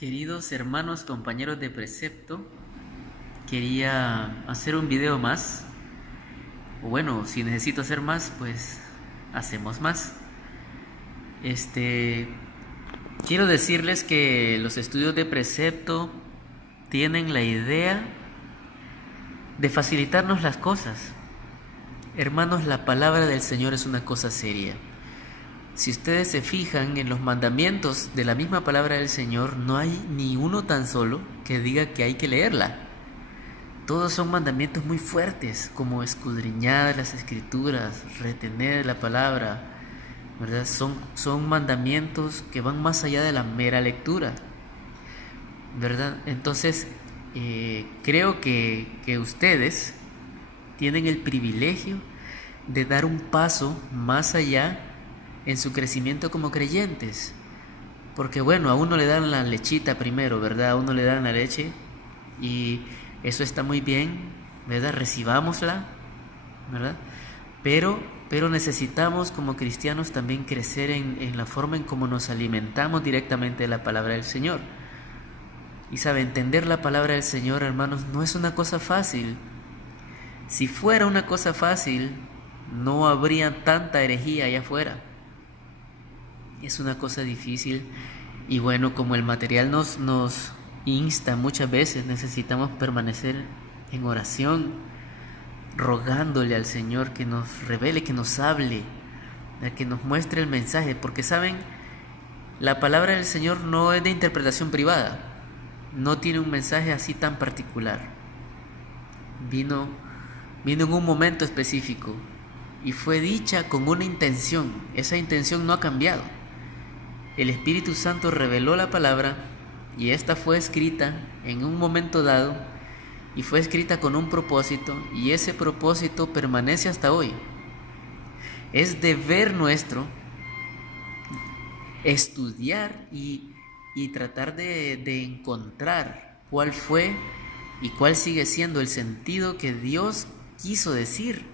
Queridos hermanos, compañeros de precepto, quería hacer un video más. O bueno, si necesito hacer más, pues hacemos más. Este, Quiero decirles que los estudios de precepto tienen la idea de facilitarnos las cosas. Hermanos, la palabra del Señor es una cosa seria. Si ustedes se fijan en los mandamientos de la misma palabra del Señor, no hay ni uno tan solo que diga que hay que leerla. Todos son mandamientos muy fuertes, como escudriñar las escrituras, retener la palabra, ¿verdad? Son mandamientos que van más allá de la mera lectura, ¿verdad? Entonces, creo que ustedes tienen el privilegio de dar un paso más allá en su crecimiento como creyentes. Porque bueno, a uno le dan la lechita primero, ¿verdad? A uno le dan la leche y eso está muy bien, ¿verdad? Recibámosla, ¿verdad? Pero necesitamos como cristianos también crecer en la forma en cómo nos alimentamos directamente de la palabra del Señor. Y sabe, entender la palabra del Señor, hermanos, no es una cosa fácil. Si fuera una cosa fácil, no habría tanta herejía allá afuera. Es una cosa difícil y bueno, como el material nos insta muchas veces, necesitamos permanecer en oración, rogándole al Señor que nos revele, que nos hable, que nos muestre el mensaje, porque saben, la palabra del Señor no es de interpretación privada, no tiene un mensaje así tan particular. Vino, vino en un momento específico y fue dicha con una intención. Esa intención no ha cambiado. El Espíritu Santo reveló la palabra y esta fue escrita en un momento dado y fue escrita con un propósito y ese propósito permanece hasta hoy. Es deber nuestro estudiar y tratar de encontrar cuál fue y cuál sigue siendo el sentido que Dios quiso decir,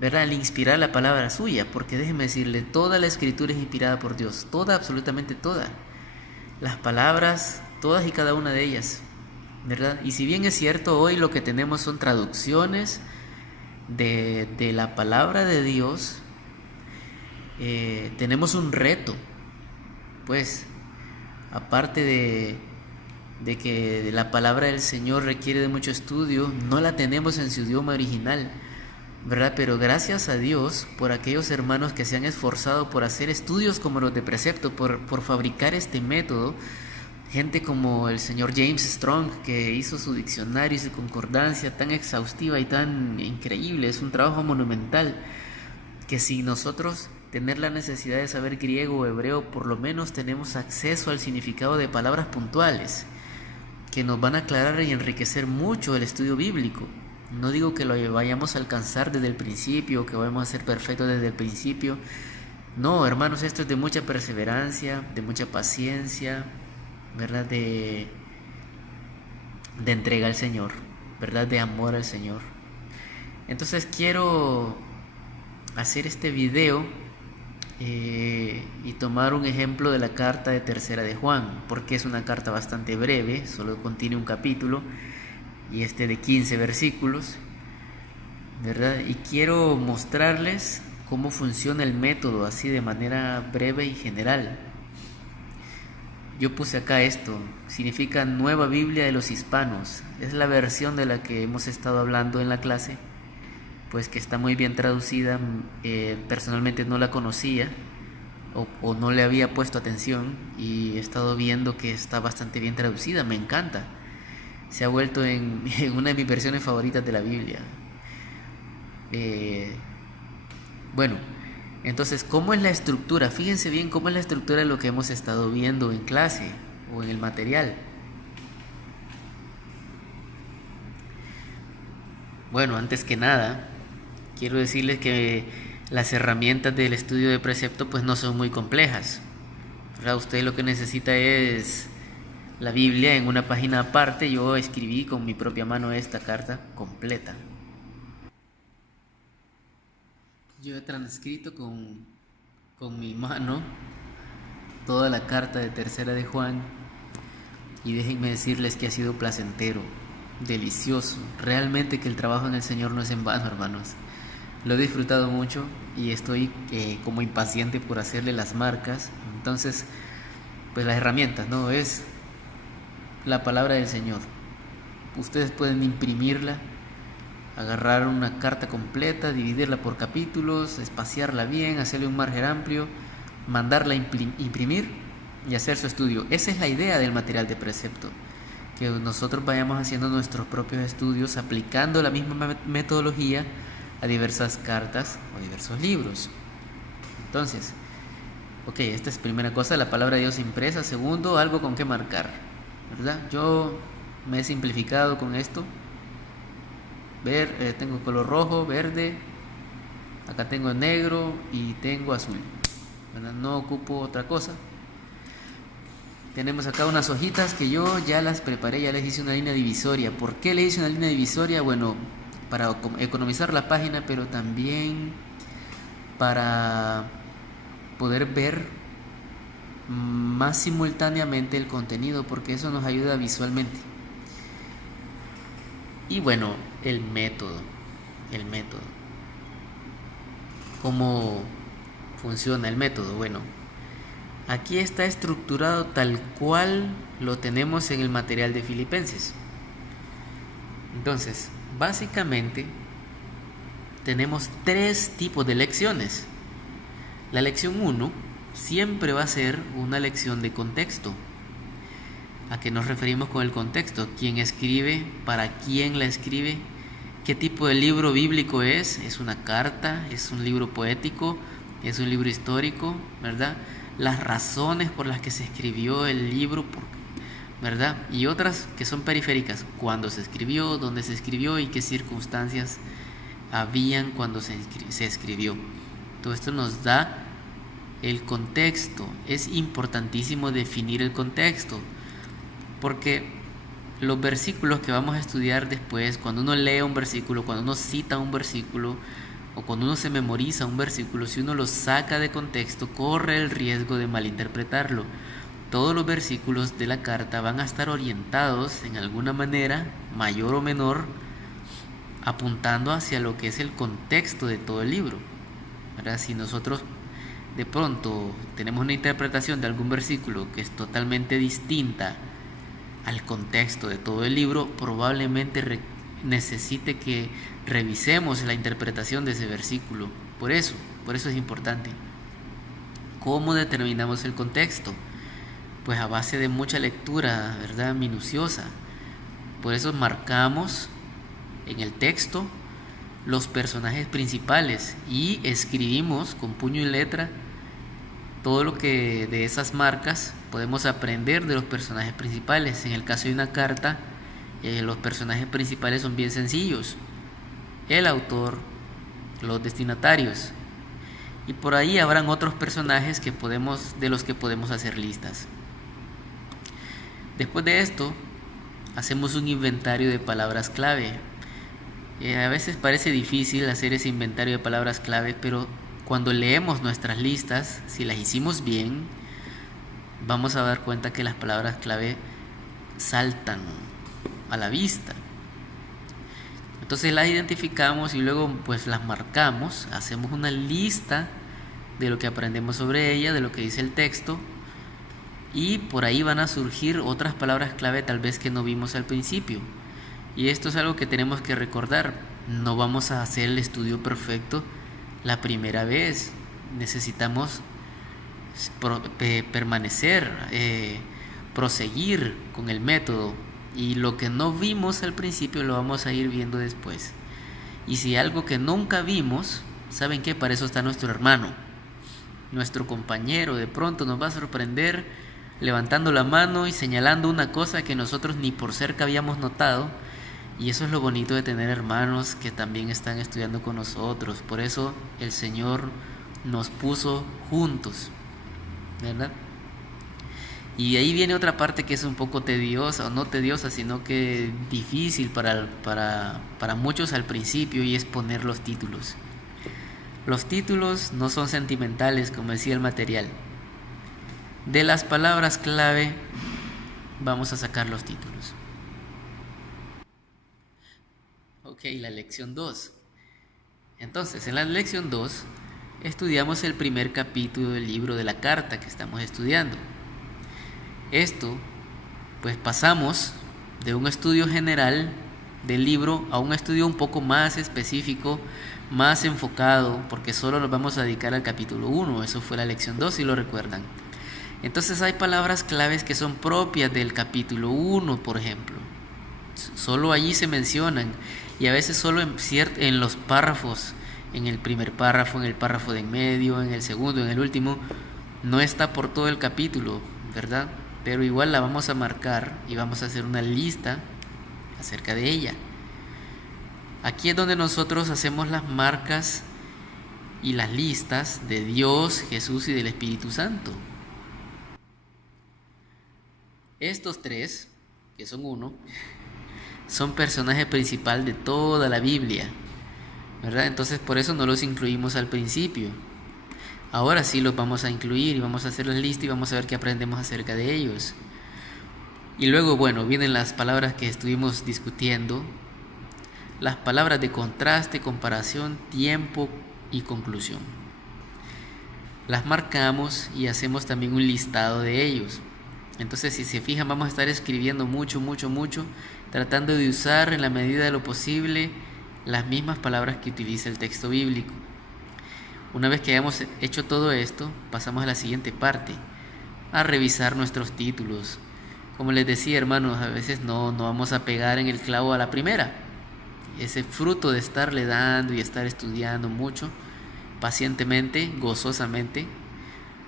¿verdad? Al inspirar la palabra suya, porque déjeme decirle, toda la escritura es inspirada por Dios, toda, absolutamente toda. Las palabras, todas y cada una de ellas, ¿verdad? Y si bien es cierto, hoy lo que tenemos son traducciones de la palabra de Dios, tenemos un reto, pues, aparte de que la palabra del Señor requiere de mucho estudio, no la tenemos en su idioma original, ¿verdad? Pero gracias a Dios por aquellos hermanos que se han esforzado por hacer estudios como los de precepto, por fabricar este método. Gente como el señor James Strong, que hizo su diccionario y su concordancia tan exhaustiva y tan increíble. Es un trabajo monumental que sin nosotros tener la necesidad de saber griego o hebreo, por lo menos tenemos acceso al significado de palabras puntuales que nos van a aclarar y enriquecer mucho el estudio bíblico. No digo que lo vayamos a alcanzar desde el principio, que vayamos a ser perfectos desde el principio. No, hermanos, esto es de mucha perseverancia, de mucha paciencia, ¿verdad? De entrega al Señor, ¿verdad? De amor al Señor. Entonces quiero hacer este video y tomar un ejemplo de la carta de Tercera de Juan, porque es una carta bastante breve, solo contiene un capítulo y este de 15 versículos, ¿verdad? Y quiero mostrarles cómo funciona el método así de manera breve y general. Yo puse acá esto, significa Nueva Biblia de los Hispanos, es la versión de la que hemos estado hablando en la clase, pues que está muy bien traducida. Personalmente no la conocía o no le había puesto atención y he estado viendo que está bastante bien traducida, me encanta. Se ha vuelto en una de mis versiones favoritas de la Biblia. Eh, bueno, entonces, ¿cómo es la estructura? Fíjense bien cómo es la estructura de lo que hemos estado viendo en clase o en el material. Bueno, antes que nada, quiero decirles que las herramientas del estudio de precepto pues no son muy complejas. ¿Verdad? Usted lo que necesita es la Biblia en una página aparte. Yo escribí con mi propia mano esta carta completa. Yo he transcrito con mi mano toda la carta de Tercera de Juan. y déjenme decirles que ha sido placentero, delicioso. Realmente que el trabajo en el Señor no es en vano, hermanos. Lo he disfrutado mucho y estoy como impaciente por hacerle las marcas. Entonces, pues las herramientas, ¿no? Es la palabra del Señor. Ustedes pueden imprimirla, agarrar una carta completa, dividirla por capítulos, espaciarla bien, hacerle un margen amplio, mandarla a imprimir y hacer su estudio. Esa es la idea del material de precepto, que nosotros vayamos haciendo nuestros propios estudios aplicando la misma metodología a diversas cartas o diversos libros. Entonces, ok, esta es primera cosa, la palabra de Dios impresa. Segundo, algo con qué marcar, ¿verdad? Yo me he simplificado con esto. Tengo color rojo, verde, acá tengo negro y tengo azul, ¿verdad? No ocupo otra cosa. Tenemos acá unas hojitas que yo ya las preparé, ya les hice una línea divisoria. ¿Por qué le hice una línea divisoria? Bueno, para economizar la página, pero también para poder ver más simultáneamente el contenido, porque eso nos ayuda visualmente. Y bueno, el método. ¿Cómo funciona el método? Bueno, aquí está estructurado tal cual lo tenemos en el material de Filipenses. Entonces, básicamente tenemos 3 tipos de lecciones. La lección 1 siempre va a ser una lección de contexto. ¿A qué nos referimos con el contexto? ¿Quién escribe? ¿Para quién la escribe? ¿Qué tipo de libro bíblico es? ¿Es una carta? ¿Es un libro poético? ¿Es un libro histórico? ¿Verdad? Las razones por las que se escribió el libro, ¿verdad? Y otras que son periféricas. ¿Cuándo se escribió? ¿Dónde se escribió? ¿Y qué circunstancias habían cuando se escribió? Todo esto nos da el contexto. Es importantísimo definir el contexto, porque los versículos que vamos a estudiar después, cuando uno lee un versículo, cuando uno cita un versículo o cuando uno se memoriza un versículo, si uno lo saca de contexto, corre el riesgo de malinterpretarlo. Todos los versículos de la carta van a estar orientados en alguna manera, mayor o menor, apuntando hacia lo que es el contexto de todo el libro, ¿verdad? Si nosotros de pronto tenemos una interpretación de algún versículo que es totalmente distinta al contexto de todo el libro, probablemente necesite que revisemos la interpretación de ese versículo. Por eso es importante. ¿Cómo determinamos el contexto? Pues a base de mucha lectura, ¿verdad? Minuciosa. Por eso marcamos en el texto los personajes principales y escribimos con puño y letra todo lo que de esas marcas podemos aprender de los personajes principales. En el caso de una carta, los personajes principales son bien sencillos: el autor, los destinatarios, y por ahí habrán otros personajes de los que podemos hacer listas. Después de esto, hacemos un inventario de palabras clave. A veces parece difícil hacer ese inventario de palabras clave, pero cuando leemos nuestras listas, si las hicimos bien, vamos a dar cuenta que las palabras clave saltan a la vista. Entonces las identificamos y luego pues las marcamos, hacemos una lista de lo que aprendemos sobre ella, de lo que dice el texto, y por ahí van a surgir otras palabras clave tal vez que no vimos al principio. Y esto es algo que tenemos que recordar. No vamos a hacer el estudio perfecto la primera vez. Necesitamos permanecer, proseguir con el método, y lo que no vimos al principio lo vamos a ir viendo después. Y si algo que nunca vimos, ¿saben qué? Para eso está nuestro hermano, nuestro compañero. De pronto nos va a sorprender levantando la mano y señalando una cosa que nosotros ni por cerca habíamos notado. Y eso es lo bonito de tener hermanos que también están estudiando con nosotros. Por eso el Señor nos puso juntos, ¿verdad? Y de ahí viene otra parte que es un poco tediosa, o no tediosa, sino que difícil para muchos al principio, y es poner los títulos. Los títulos no son sentimentales, como decía el material. De las palabras clave vamos a sacar los títulos. Ok, la lección 2. Entonces, en la lección 2 estudiamos el primer capítulo del libro de la carta que estamos estudiando. Esto, pues pasamos de un estudio general del libro a un estudio un poco más específico, más enfocado, porque solo nos vamos a dedicar al capítulo 1. Eso fue la lección 2, si lo recuerdan. Entonces hay palabras claves que son propias del capítulo 1, por ejemplo. Solo allí se mencionan, y a veces solo en los párrafos, en el primer párrafo, en el párrafo de en medio, en el segundo, en el último. No está por todo el capítulo, ¿verdad? Pero igual la vamos a marcar y vamos a hacer una lista acerca de ella. Aquí es donde nosotros hacemos las marcas y las listas de Dios, Jesús y del Espíritu Santo. Estos tres, que son uno, son personaje principal de toda la Biblia, ¿verdad? Entonces por eso no los incluimos al principio. Ahora sí los vamos a incluir y vamos a hacer la lista y vamos a ver qué aprendemos acerca de ellos. Y luego, bueno, vienen las palabras que estuvimos discutiendo, las palabras de contraste, comparación, tiempo y conclusión. Las marcamos y hacemos también un listado de ellos. Entonces, si se fijan, vamos a estar escribiendo mucho, tratando de usar en la medida de lo posible las mismas palabras que utiliza el texto bíblico. Una vez que hayamos hecho todo esto, pasamos a la siguiente parte, a revisar nuestros títulos. Como les decía, hermanos, a veces no vamos a pegar en el clavo a la primera. Ese fruto de estarle dando y estar estudiando mucho, pacientemente, gozosamente,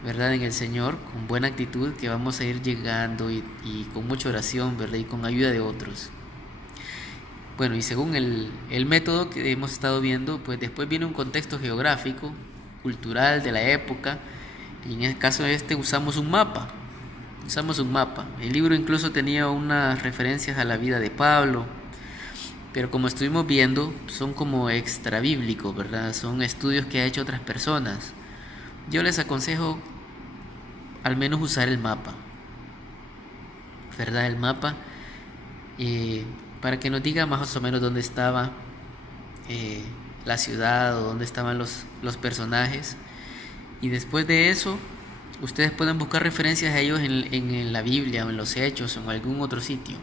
¿verdad? En el Señor, con buena actitud, que vamos a ir llegando y con mucha oración, ¿verdad? Y con ayuda de otros. Bueno, y según el método que hemos estado viendo, pues después viene un contexto geográfico, cultural de la época, y en el caso usamos un mapa. El libro incluso tenía unas referencias a la vida de Pablo, pero como estuvimos viendo, son como extra bíblicos, ¿verdad? Son estudios que ha hecho otras personas. Yo les aconsejo al menos usar el mapa, ¿verdad? El mapa, para que nos diga más o menos dónde estaba la ciudad o dónde estaban los personajes. Y después de eso, ustedes pueden buscar referencias a ellos en la Biblia o en los Hechos o en algún otro sitio.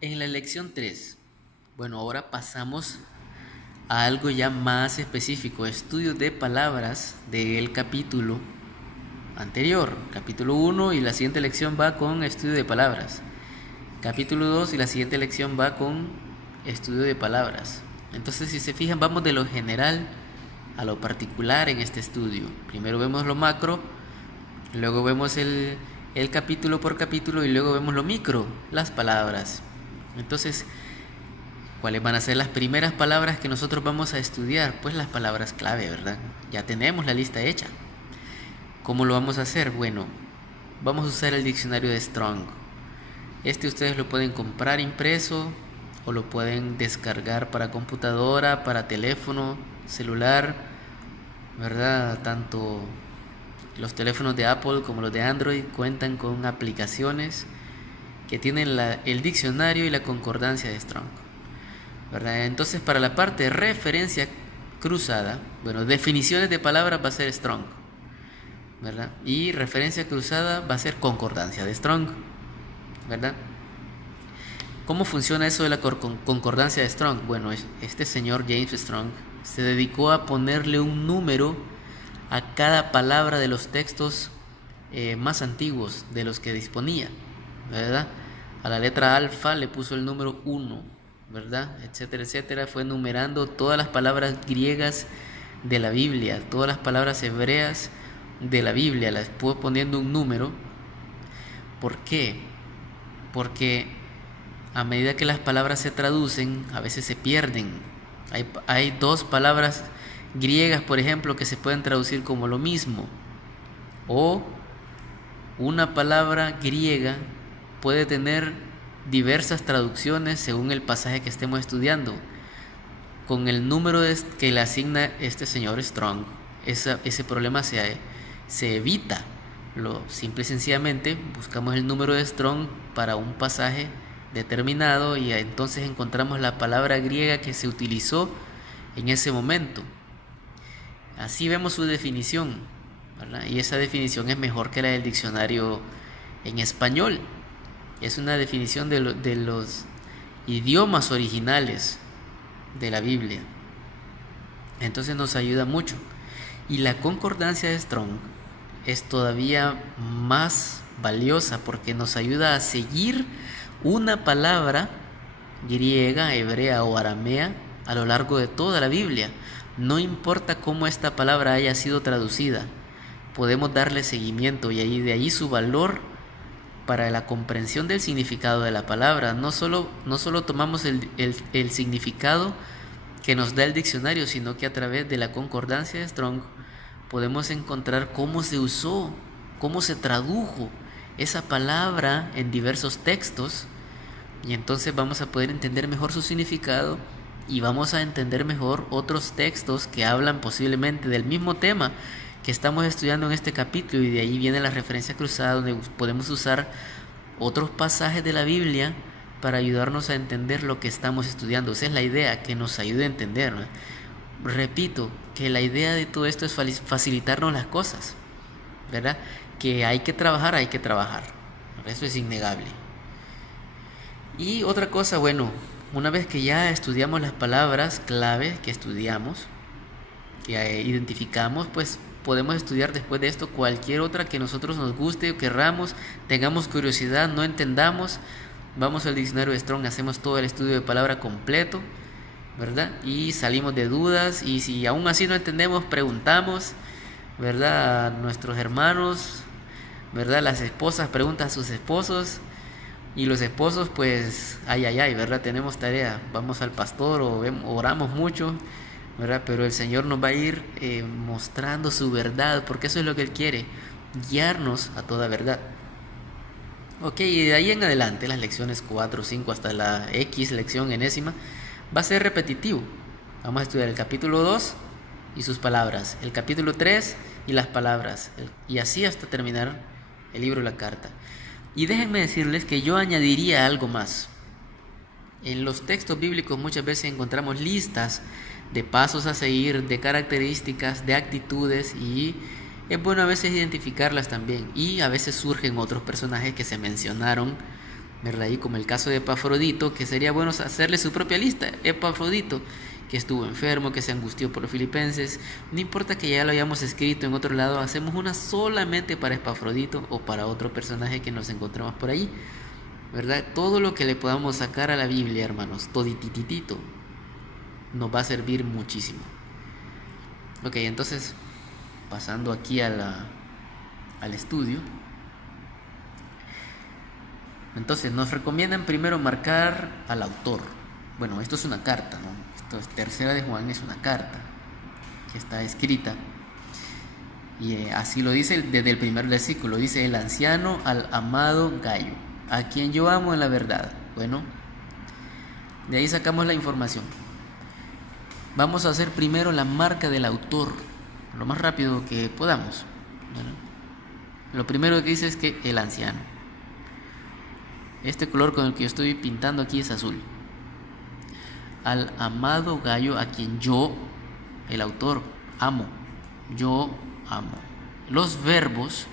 En la lección 3, bueno, ahora pasamos a algo ya más específico, estudios de palabras del capítulo anterior, capítulo 1, y la siguiente lección va con estudio de palabras. Capítulo 2 y la siguiente lección va con estudio de palabras. Entonces, si se fijan, vamos de lo general a lo particular en este estudio. Primero vemos lo macro, luego vemos el capítulo por capítulo y luego vemos lo micro, las palabras. Entonces, ¿cuáles van a ser las primeras palabras que nosotros vamos a estudiar? Pues las palabras clave, ¿verdad? Ya tenemos la lista hecha. ¿Cómo lo vamos a hacer? Bueno, vamos a usar el diccionario de Strong. Ustedes lo pueden comprar impreso o lo pueden descargar para computadora, para teléfono, celular, ¿verdad? Tanto los teléfonos de Apple como los de Android cuentan con aplicaciones que tienen el diccionario y la concordancia de Strong, ¿verdad? Entonces, para la parte de referencia cruzada, bueno, definiciones de palabras va a ser Strong, ¿verdad? Y referencia cruzada va a ser concordancia de Strong, ¿verdad? ¿Cómo funciona eso de la concordancia de Strong? Bueno, este señor James Strong se dedicó a ponerle un número a cada palabra de los textos más antiguos de los que disponía, ¿verdad? A la letra alfa le puso el número 1, ¿verdad? Etcétera, etcétera. Fue numerando todas las palabras griegas de la Biblia, todas las palabras hebreas de la Biblia, las fue poniendo un número. ¿Por qué? Porque a medida que las palabras se traducen, a veces se pierden. Hay dos palabras griegas, por ejemplo, que se pueden traducir como lo mismo. O una palabra griega puede tener diversas traducciones según el pasaje que estemos estudiando. Con el número que le asigna este señor Strong, ese problema se evita, Simple y sencillamente buscamos el número de Strong para un pasaje determinado y entonces encontramos la palabra griega que se utilizó en ese momento. Así vemos su definición, ¿verdad? Y esa definición es mejor que la del diccionario en español. Es una definición de los idiomas originales de la Biblia. Entonces nos ayuda mucho. Y la concordancia de Strong es todavía más valiosa porque nos ayuda a seguir una palabra griega, hebrea o aramea a lo largo de toda la Biblia. No importa cómo esta palabra haya sido traducida, podemos darle seguimiento y de ahí su valor para la comprensión del significado de la palabra. No solo tomamos el significado que nos da el diccionario, sino que a través de la concordancia de Strong podemos encontrar cómo se usó, cómo se tradujo esa palabra en diversos textos, y entonces vamos a poder entender mejor su significado y vamos a entender mejor otros textos que hablan posiblemente del mismo tema que estamos estudiando en este capítulo, y de ahí viene la referencia cruzada donde podemos usar otros pasajes de la Biblia para ayudarnos a entender lo que estamos estudiando. Esa es la idea, que nos ayude a entender, ¿no? Repito, que la idea de todo esto es facilitarnos las cosas, ¿verdad? Que hay que trabajar. Eso es innegable. Y otra cosa, bueno, una vez que ya estudiamos las palabras clave que estudiamos, que identificamos, pues podemos estudiar después de esto cualquier otra que nosotros nos guste o querramos, tengamos curiosidad, no entendamos. Vamos al diccionario de Strong, hacemos todo el estudio de palabra completo, ¿verdad? Y salimos de dudas, y si aún así no entendemos, preguntamos, ¿verdad? A nuestros hermanos, ¿verdad? Las esposas preguntan a sus esposos, y los esposos, pues, ¿verdad? Tenemos tarea, vamos al pastor o oramos mucho, ¿verdad? Pero el Señor nos va a ir mostrando su verdad, porque eso es lo que Él quiere, guiarnos a toda verdad. Ok, y de ahí en adelante, las lecciones 4, 5 hasta la X lección enésima, va a ser repetitivo. Vamos a estudiar el capítulo 2 y sus palabras, el capítulo 3 y las palabras, y así hasta terminar el libro de la carta. Y déjenme decirles que yo añadiría algo más. En los textos bíblicos muchas veces encontramos listas de pasos a seguir, de características, de actitudes, y es bueno a veces identificarlas también. Y a veces surgen otros personajes que se mencionaron, ¿verdad? Y como el caso de Epafrodito, que sería bueno hacerle su propia lista. Epafrodito, que estuvo enfermo, que se angustió por los filipenses. No importa que ya lo hayamos escrito en otro lado, hacemos una solamente para Epafrodito o para otro personaje que nos encontramos por ahí, ¿verdad? Todo lo que le podamos sacar a la Biblia, hermanos, todititito, nos va a servir muchísimo. Ok, entonces, pasando aquí al estudio. Entonces, nos recomiendan primero marcar al autor. Bueno, esto es una carta, ¿no? Esto es Tercera de Juan, es una carta que está escrita. Y así lo dice desde el primer versículo. Dice: el anciano al amado Gayo, a quien yo amo en la verdad. Bueno, de ahí sacamos la información. Vamos a hacer primero la marca del autor, lo más rápido que podamos. Bueno, lo primero que dice es que el anciano. Este color con el que yo estoy pintando aquí es azul. Al amado Gayo, a quien yo, el autor, amo. Yo amo. Los verbos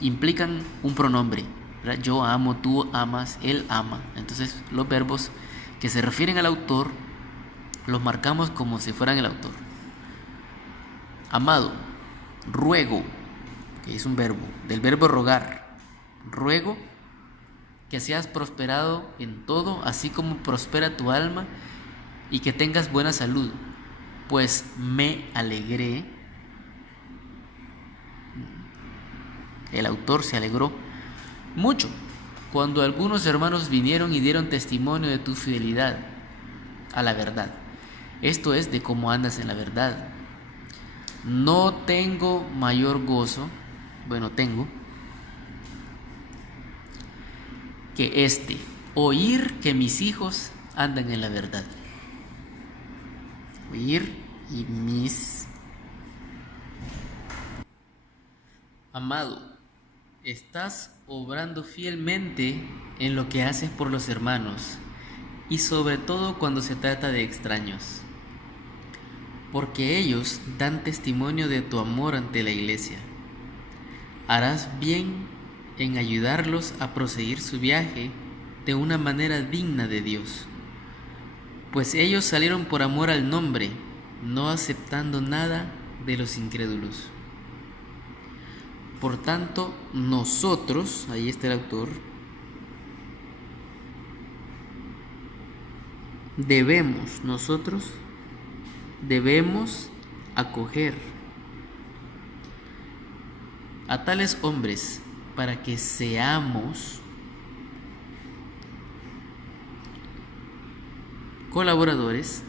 implican un pronombre, ¿verdad? Yo amo, tú amas, él ama. Entonces los verbos que se refieren al autor los marcamos como si fueran el autor. Amado, ruego, que es un verbo, del verbo rogar. Ruego que seas prosperado en todo, así como prospera tu alma, y que tengas buena salud, pues me alegré. El autor se alegró mucho cuando algunos hermanos vinieron y dieron testimonio de tu fidelidad a la verdad. Esto es, de cómo andas en la verdad. No tengo mayor gozo, tengo, que oír que mis hijos andan en la verdad. Oír y mis... Amado, Estás obrando fielmente en lo que haces por los hermanos, y sobre todo cuando se trata de extraños, porque ellos dan testimonio de tu amor ante la iglesia. Harás bien en ayudarlos a proseguir su viaje de una manera digna de Dios, pues ellos salieron por amor al nombre, no aceptando nada de los incrédulos. Por tanto, nosotros, ahí está el autor, debemos acoger a tales hombres para que seamos colaboradores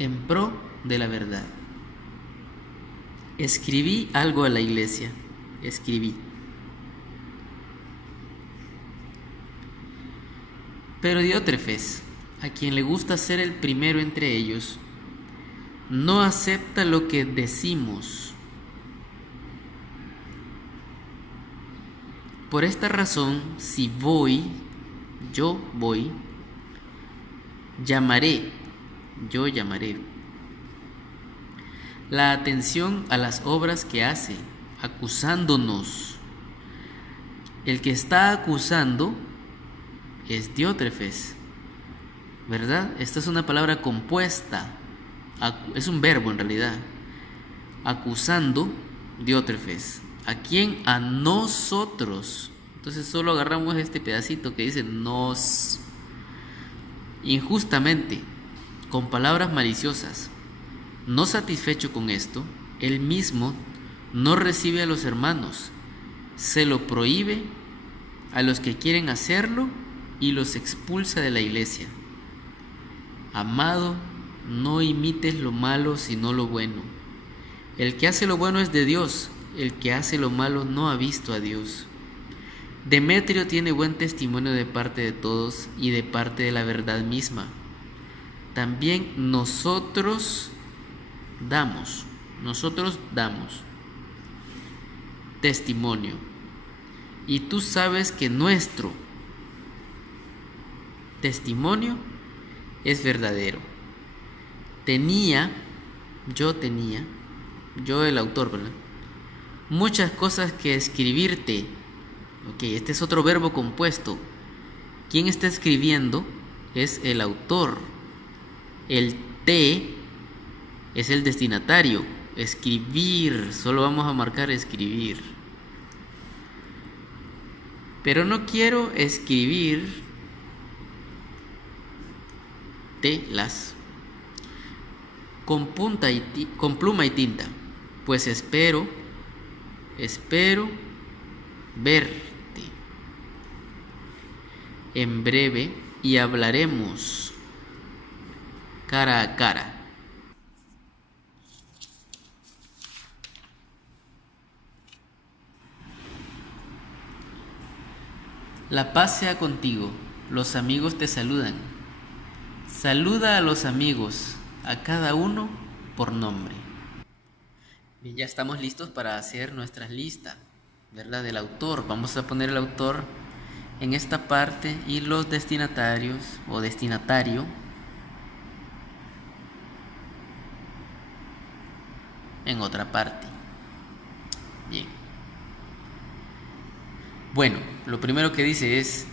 en pro de la verdad. Escribí algo a la iglesia, Pero Diótrefes, a quien le gusta ser el primero entre ellos, no acepta lo que decimos. Por esta razón, si yo llamaré la atención a las obras que hace, acusándonos. El que está acusando es Diótrefes, ¿verdad? Esta es una palabra compuesta, es un verbo en realidad. Acusando, Diótrefes. ¿A quién? A nosotros. Entonces solo agarramos este pedacito que dice nos. Injustamente, con palabras maliciosas. No satisfecho con esto, él mismo no recibe a los hermanos, se lo prohíbe a los que quieren hacerlo y los expulsa de la iglesia. Amado, no imites lo malo sino lo bueno. El que hace lo bueno es de Dios, el que hace lo malo no ha visto a Dios. Demetrio tiene buen testimonio de parte de todos y de parte de la verdad misma. También nosotros damos testimonio. Y tú sabes que nuestro testimonio es verdadero. Yo el autor, ¿verdad? Muchas cosas que escribirte. Ok, este es otro verbo compuesto. ¿Quién está escribiendo? Es el autor. El te es el destinatario. Escribir, solo vamos a marcar escribir. Pero no quiero escribir telas con pluma y tinta, pues espero verte en breve y hablaremos cara a cara. La paz sea contigo, los amigos te saludan. Saluda a los amigos, a cada uno por nombre. Bien, ya estamos listos para hacer nuestra lista, ¿verdad? Del autor. Vamos a poner el autor en esta parte y los destinatarios o destinatario en otra parte. Bien. Bueno, lo primero que dice es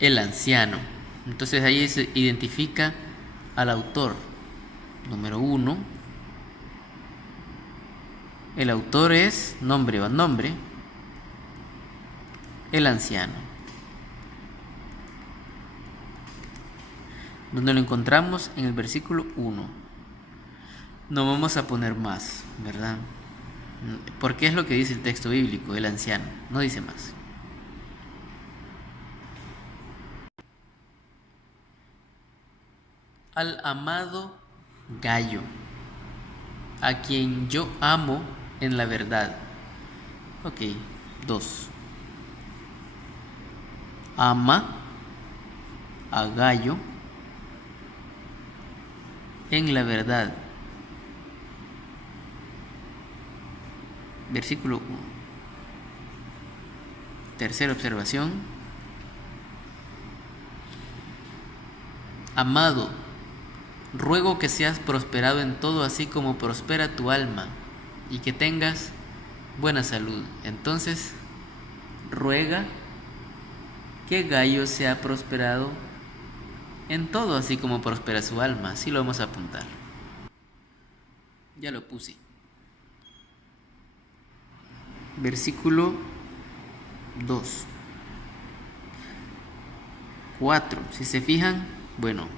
el anciano. Entonces ahí se identifica al autor. Número 1. El autor es nombre o nombre. El anciano. ¿Dónde lo encontramos? En el versículo 1. No vamos a poner más, ¿verdad? Porque es lo que dice el texto bíblico, el anciano. No dice más. Al amado Gayo, a quien yo amo en la verdad. Ok, 2. Ama a Gayo en la verdad. Versículo 1. Tercera observación. Amado, ruego que seas prosperado en todo, así como prospera tu alma, y que tengas buena salud. Entonces, ruega que Gayo sea prosperado en todo, así como prospera su alma. Así lo vamos a apuntar. Ya lo puse. Versículo 2. 4. Si se fijan, bueno,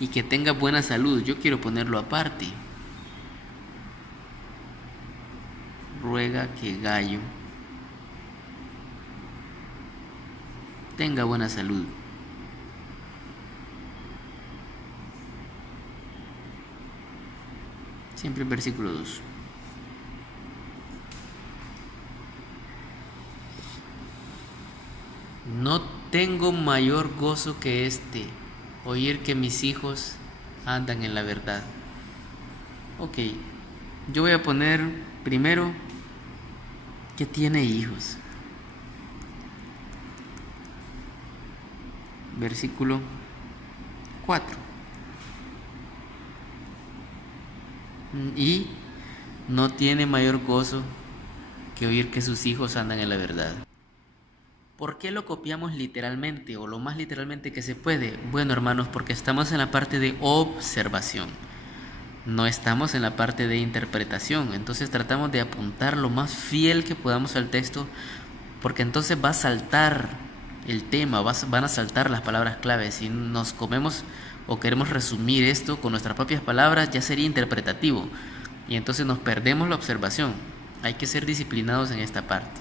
y que tenga buena salud. Yo quiero ponerlo aparte. Ruega que Gayo tenga buena salud. Siempre el versículo 2. No tengo mayor gozo que este, oír que mis hijos andan en la verdad. Ok, yo voy a poner primero que tiene hijos. Versículo 4. Y no tiene mayor gozo que oír que sus hijos andan en la verdad. ¿Por qué lo copiamos literalmente o lo más literalmente que se puede? Bueno, hermanos, porque estamos en la parte de observación. No estamos en la parte de interpretación. Entonces tratamos de apuntar lo más fiel que podamos al texto, porque entonces va a saltar el tema, van a saltar las palabras claves. Si nos comemos o queremos resumir esto con nuestras propias palabras, ya sería interpretativo. Y entonces nos perdemos la observación. Hay que ser disciplinados en esta parte.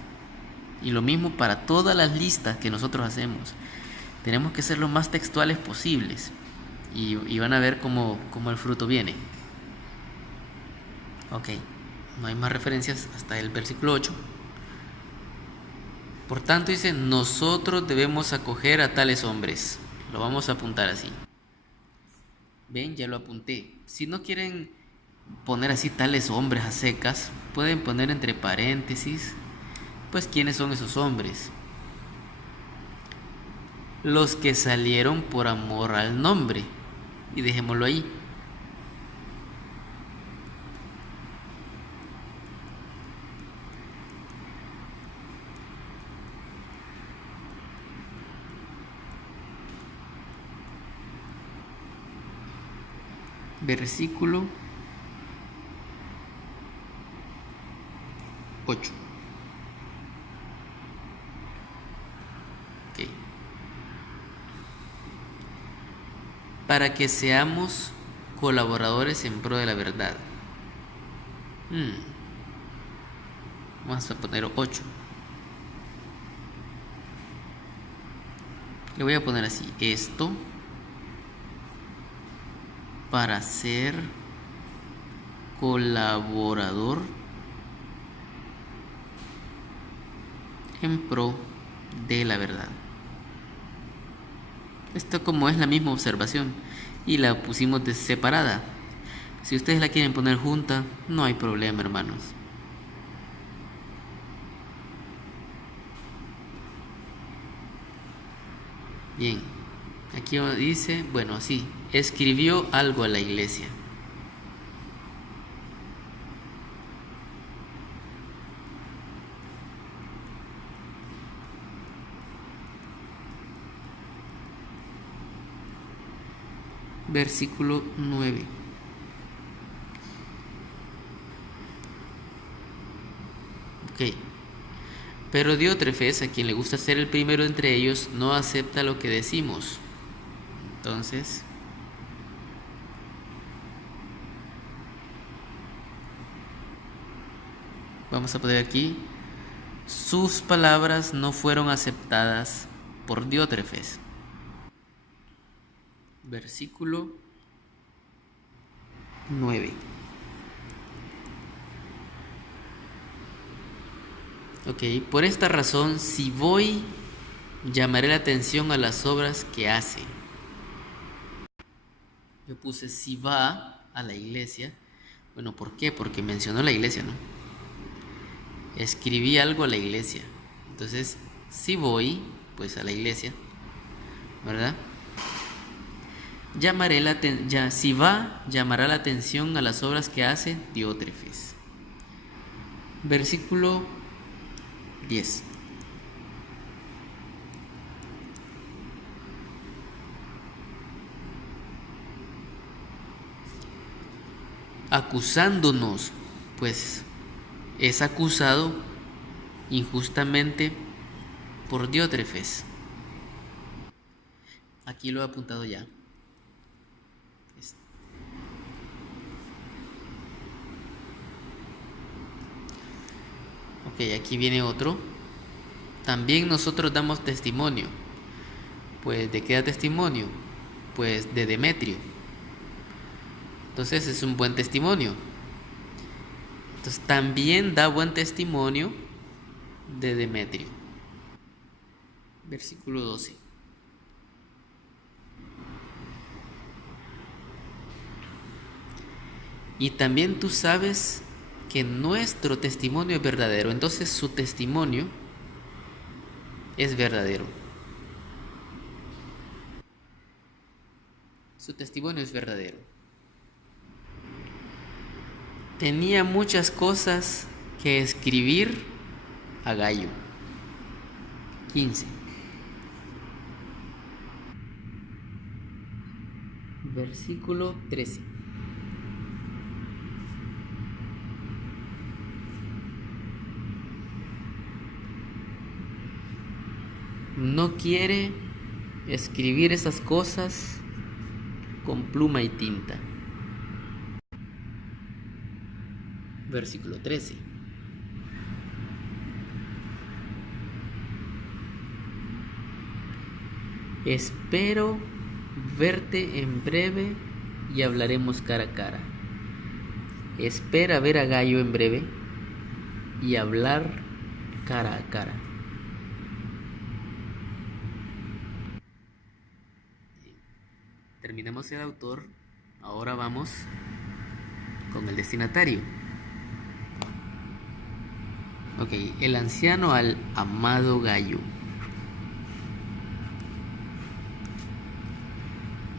Y lo mismo para todas las listas que nosotros hacemos. Tenemos que ser lo más textuales posibles. Y van a ver cómo el fruto viene. Ok, no hay más referencias hasta el versículo 8. Por tanto dice, nosotros debemos acoger a tales hombres. Lo vamos a apuntar así. Ven, ya lo apunté. Si no quieren poner así tales hombres a secas, pueden poner entre paréntesis, pues quiénes son esos hombres. Los que salieron por amor al nombre. Y dejémoslo ahí. Versículo 8. Okay. Para que seamos colaboradores en pro de la verdad. Vamos a poner 8. Le voy a poner así, esto para ser colaborador en pro de la verdad. Esto como es la misma observación y la pusimos de separada. Si ustedes la quieren poner junta, no hay problema, hermanos. Bien, aquí dice, bueno, sí, escribió algo a la iglesia. Versículo 9. Ok. Pero Diótrefes, a quien le gusta ser el primero entre ellos, no acepta lo que decimos. Entonces, vamos a poner aquí, sus palabras no fueron aceptadas por Diótrefes. Versículo 9. Ok, por esta razón, si voy, llamaré la atención a las obras que hace. Yo puse si va a la iglesia. Bueno, ¿por qué? Porque mencionó la iglesia, ¿no? escribí algo a la iglesia. Entonces, si voy, pues a la iglesia, ¿verdad? Si va, llamará la atención a las obras que hace Diótrefes. Versículo 10. Acusándonos, pues es acusado injustamente por Diótrefes. Aquí lo he apuntado ya. Ok, aquí viene otro. También nosotros damos testimonio. Pues, ¿de qué da testimonio? Pues de Demetrio. Entonces es un buen testimonio. Entonces también da buen testimonio de Demetrio. Versículo 12. Y también tú sabes que nuestro testimonio es verdadero. Entonces su testimonio es verdadero. Su testimonio es verdadero. Tenía muchas cosas que escribir a Gayo. 15. Versículo 13. No quiere escribir esas cosas con pluma y tinta. Versículo 13. Espero verte en breve y hablaremos cara a cara. Espera ver a Gayo en breve y hablar cara a cara. Terminamos el autor, ahora vamos con el destinatario. Ok, el anciano al amado Gayo,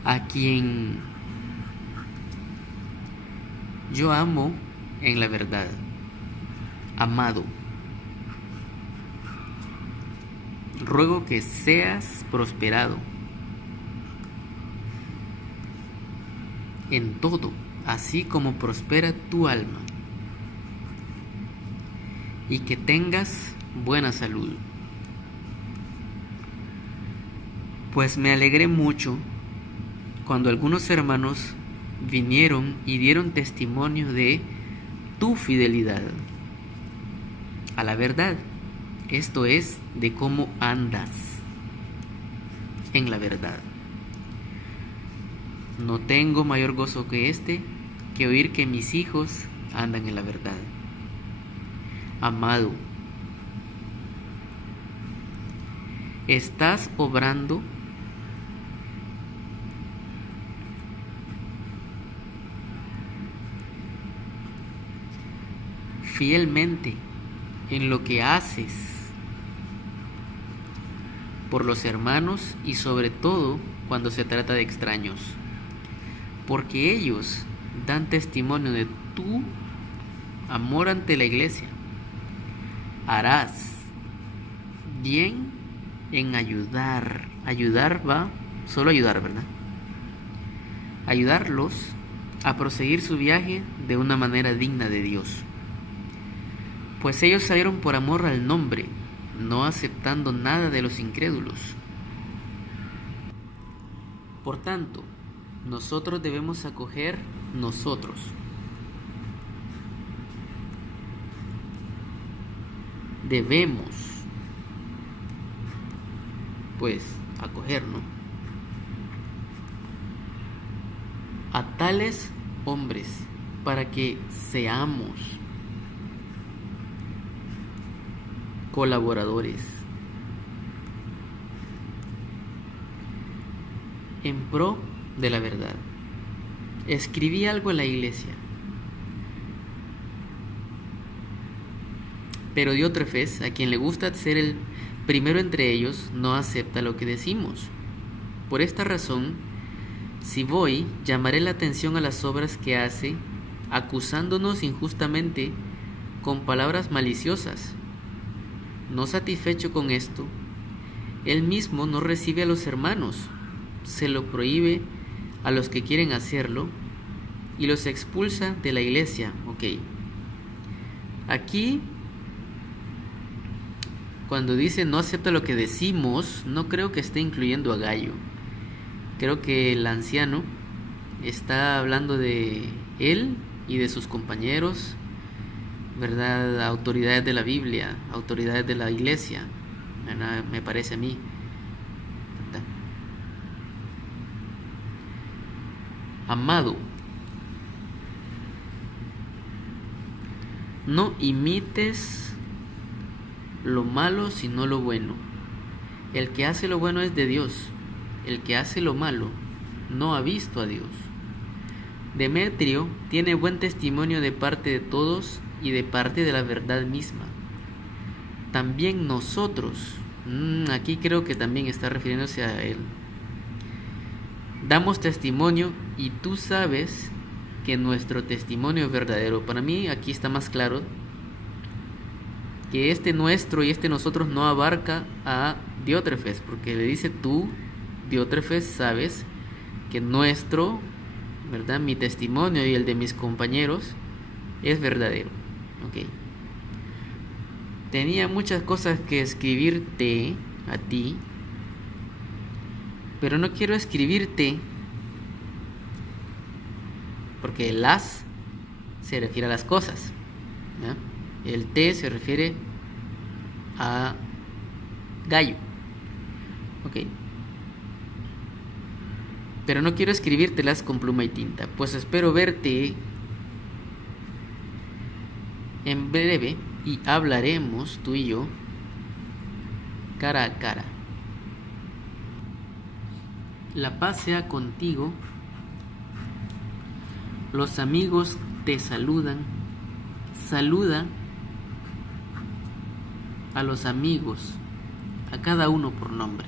a quien yo amo en la verdad. Amado, ruego que seas prosperado en todo, así como prospera tu alma, y que tengas buena salud. Pues me alegré mucho cuando algunos hermanos vinieron y dieron testimonio de tu fidelidad a la verdad, esto es, de cómo andas en la verdad. No tengo mayor gozo que este, que oír que mis hijos andan en la verdad. Amado, estás obrando fielmente en lo que haces por los hermanos y sobre todo cuando se trata de extraños, porque ellos dan testimonio de tu amor ante la iglesia. Harás bien en ayudar. Ayudar va, solo ayudar, ¿verdad? Ayudarlos a proseguir su viaje de una manera digna de Dios. Pues ellos salieron por amor al nombre, no aceptando nada de los incrédulos. Por tanto, nosotros debemos acoger debemos, pues, acoger, ¿no?, a tales hombres para que seamos colaboradores en pro de la verdad. Escribí algo en la iglesia, Pero Diótrefes, a quien le gusta ser el primero entre ellos, no acepta lo que decimos. Por esta razón, si voy, llamaré la atención a las obras que hace, acusándonos injustamente con palabras maliciosas. No satisfecho con esto, él mismo no recibe a los hermanos, se lo prohíbe a los que quieren hacerlo y los expulsa de la iglesia. Ok. Aquí, cuando dice no acepta lo que decimos, no creo que esté incluyendo a Gayo. Creo que el anciano está hablando de él y de sus compañeros, ¿verdad? Autoridades de la Biblia, autoridades de la iglesia, ¿verdad? Me parece a mí, ¿verdad? Amado, no imites lo malo sino lo bueno. El que hace lo bueno es de Dios. El que hace lo malo no ha visto a Dios. Demetrio tiene buen testimonio de parte de todos y de parte de la verdad misma. También nosotros, aquí creo que también está refiriéndose a él, damos testimonio y tú sabes que nuestro testimonio es verdadero. Para mí aquí está más claro que este nuestro y este nosotros no abarca a Diótrefes, porque le dice tú, Diótrefes, sabes que nuestro, ¿verdad? Mi testimonio y el de mis compañeros es verdadero. Ok. Tenía muchas cosas que escribirte a ti, pero no quiero escribirte porque el las se refiere a las cosas, ¿ya? El te se refiere a Gayo. Ok. Pero no quiero escribírtelas con pluma y tinta, pues espero verte en breve y hablaremos tú y yo cara a cara. La paz sea contigo. Los amigos te saludan. Saluda a los amigos, a cada uno por nombre.